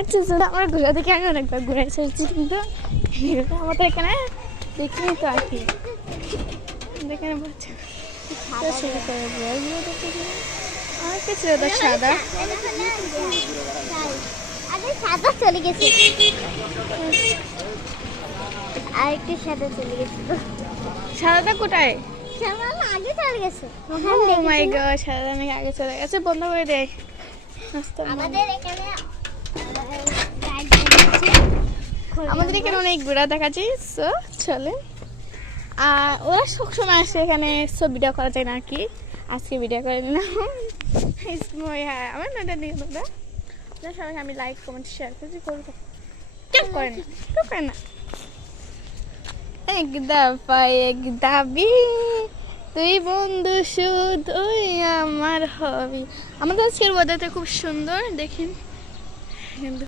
আসছে শুধু আমরা ঘুরে দেখি, আমি অনেকবার ঘুরে এসেছি, কিন্তু আমাদের এখানে দেখিনি তো আর কি। এখানে বাচ্চা শুরু করে বইগুলো দেখতে অনেক কিছু, ওদের সাদা সাদা চলে গেছে, আরেকটু সাদা চলে গেছে। সাদাটা কোথায়? আগে চলে গেছে। ও মাই গড, সাদা অনেক আগে চলে গেছে, বন্ধ করে দেয়। আমাদের এখানে আমাদের এখানে অনেক ঘোরা দেখাচ্ছি, সো চলে। আর ওরা সবসময় আসে এখানে, সব ভিডিও করা যায় না আর কি, আজকে ভিডিও করে নিলাম। হ্যাঁ, আমার নটা দিয়ে তোমরা সবাই আমি লাইক কমেন্ট শেয়ার করছি, করবো কেউ করে না, কেউ করে না। এক দফা এক দাবি, তুই বন্ধু শুধুই আমার হবি। আমাদের আজকের ওয়েদারটা খুব সুন্দর, দেখেন।